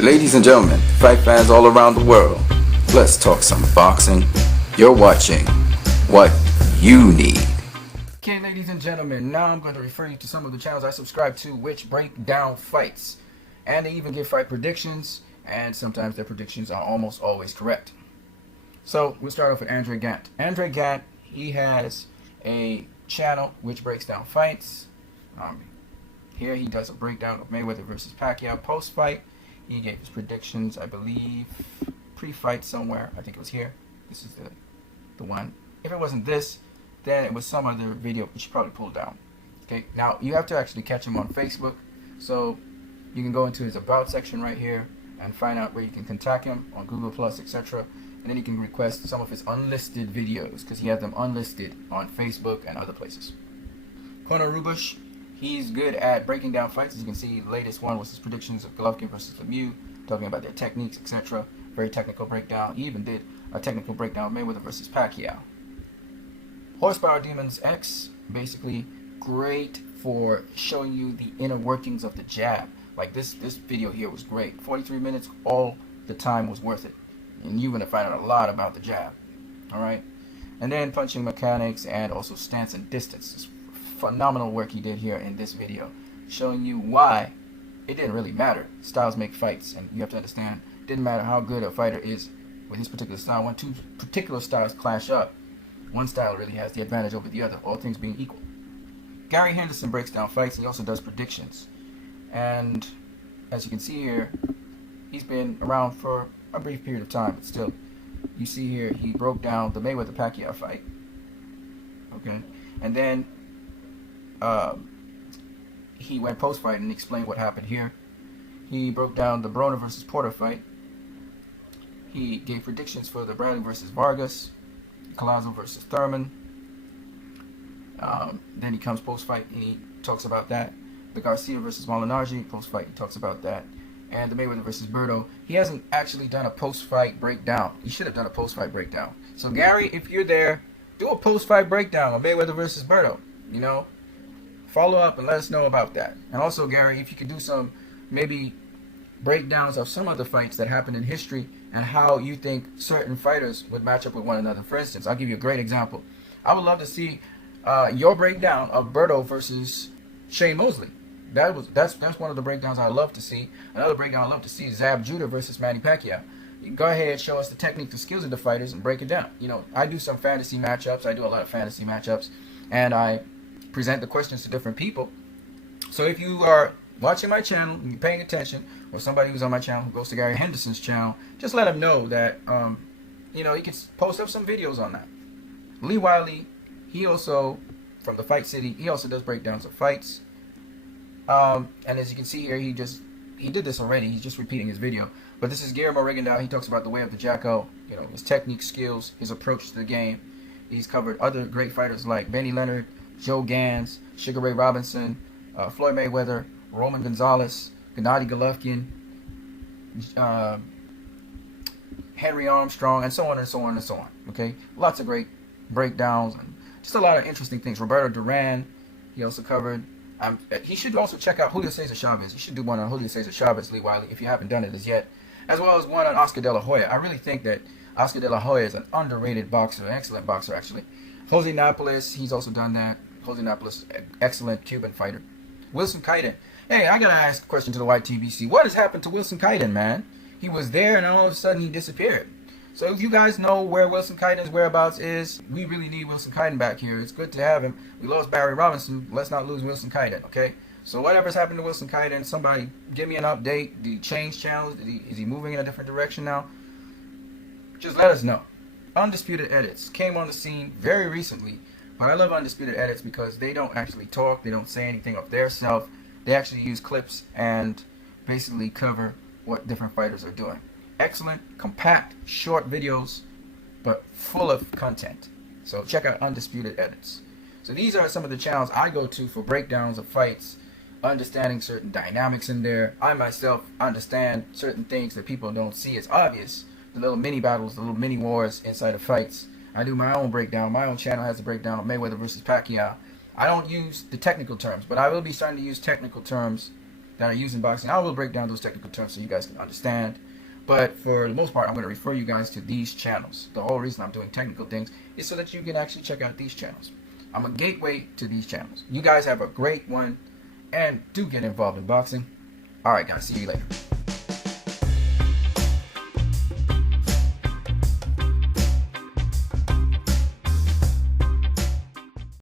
Ladies and gentlemen, fight fans all around the world, let's talk some boxing. You're watching What You Need. Okay, ladies and gentlemen, now I'm going to refer you to some of the channels I subscribe to which break down fights. And they even give fight predictions, and sometimes their predictions are almost always correct. So, we'll start off with Andre Gant. Andre Gant, he has a channel which breaks down fights. Here he does a breakdown of Mayweather versus Pacquiao post-fight. He gave his predictions, I believe, pre-fight somewhere. I think it was here. This is the one. If it wasn't this, then it was some other video which you probably pulled down. Okay, now you have to actually catch him on Facebook. So you can go into his About section right here and find out where you can contact him on Google Plus, etc. And then you can request some of his unlisted videos because he has them unlisted on Facebook and other places. Koneru Bush, he's good at breaking down fights. As you can see, the latest one was his predictions of Golovkin versus Lemieux, talking about their techniques, etc. Very technical breakdown. He even did a technical breakdown of Mayweather versus Pacquiao. Horsepower Demons X, basically great for showing you the inner workings of the jab. Like this video here was great. 43 minutes, all the time was worth it. And you're going to find out a lot about the jab. Alright? And then punching mechanics and also stance and distance. It's phenomenal work he did here in this video, showing you why it didn't really matter. Styles make fights, and you have to understand, it didn't matter how good a fighter is with his particular style. When two particular styles clash up, one style really has the advantage over the other, all things being equal. Gary Henderson breaks down fights. He also does predictions. And as you can see here, he's been around for a brief period of time, but still, you see here, he broke down the Mayweather-Pacquiao fight. Okay? And then he went post-fight and explained what happened here. He broke down the Broner versus Porter fight. He gave predictions for the Bradley versus Vargas, Collazo versus Thurman. Then he comes post-fight and he talks about that. The Garcia versus Molinari post-fight, he talks about that. And the Mayweather versus Berto. He hasn't actually done a post-fight breakdown. He should have done a post-fight breakdown. So Gary, if you're there, do a post-fight breakdown of Mayweather versus Berto. You know, follow up and let us know about that. And also, Gary, if you could do some maybe breakdowns of some other fights that happened in history and how you think certain fighters would match up with one another. For instance, I'll give you a great example. I would love to see your breakdown of Berto versus Shane Mosley. That's one of the breakdowns I love to see. Another breakdown I love to see is Zab Judah versus Manny Pacquiao. You can go ahead, show us the technique, the skills of the fighters, and break it down. You know, I do some fantasy matchups. I do a lot of fantasy matchups, and I present the questions to different people. So if you are watching my channel and you're paying attention, or somebody who's on my channel who goes to Gary Henderson's channel, just let him know that you know, he can post up some videos on that. Liss Wiley, he also, from the Fight City, he also does breakdowns of fights. And as you can see here, he did this already. He's just repeating his video. But this is Guillermo Rigondeaux. He talks about the way of the Jacko, you know, his technique, skills, his approach to the game. He's covered other great fighters like Benny Leonard, Joe Gans, Sugar Ray Robinson, Floyd Mayweather, Roman Gonzalez, Gennady Golovkin, Henry Armstrong, and so on and so on and so on. Okay, lots of great breakdowns and just a lot of interesting things. Roberto Duran, he also covered. He should also check out Julio Cesar Chavez. You should do one on Julio Cesar Chavez, Liss Wiley, if you haven't done it as yet, as well as one on Oscar De La Hoya. I really think that Oscar De La Hoya is an underrated boxer, an excellent boxer actually. Jose Napoles, he's also done that. Jose Napoles, excellent Cuban fighter. Wilson Kaiden. Hey, I gotta ask a question to the YTBC. What has happened to Wilson Kaiden, man? He was there and all of a sudden he disappeared. So if you guys know where Wilson Kaiden's whereabouts is, we really need Wilson Kaiden back here. It's good to have him. We lost Barry Robinson. Let's not lose Wilson Kaiden, okay? So whatever's happened to Wilson Kaiden, somebody give me an update. Did he change channels? Is he moving in a different direction now? Just let us know. Undisputed Edits came on the scene very recently. But I love Undisputed Edits because they don't actually talk. They don't say anything of their self. They actually use clips and basically cover what different fighters are doing. Excellent, compact, short videos, but full of content. So check out Undisputed Edits. So these are some of the channels I go to for breakdowns of fights, understanding certain dynamics in there. I myself understand certain things that people don't see as obvious. The little mini battles, the little mini wars inside of fights. I do my own breakdown. My own channel has a breakdown of Mayweather versus Pacquiao. I don't use the technical terms, but I will be starting to use technical terms that are used in boxing. I will break down those technical terms so you guys can understand. But for the most part, I'm going to refer you guys to these channels. The whole reason I'm doing technical things is so that you can actually check out these channels. I'm a gateway to these channels. You guys have a great one, and do get involved in boxing. Alright guys, see you later.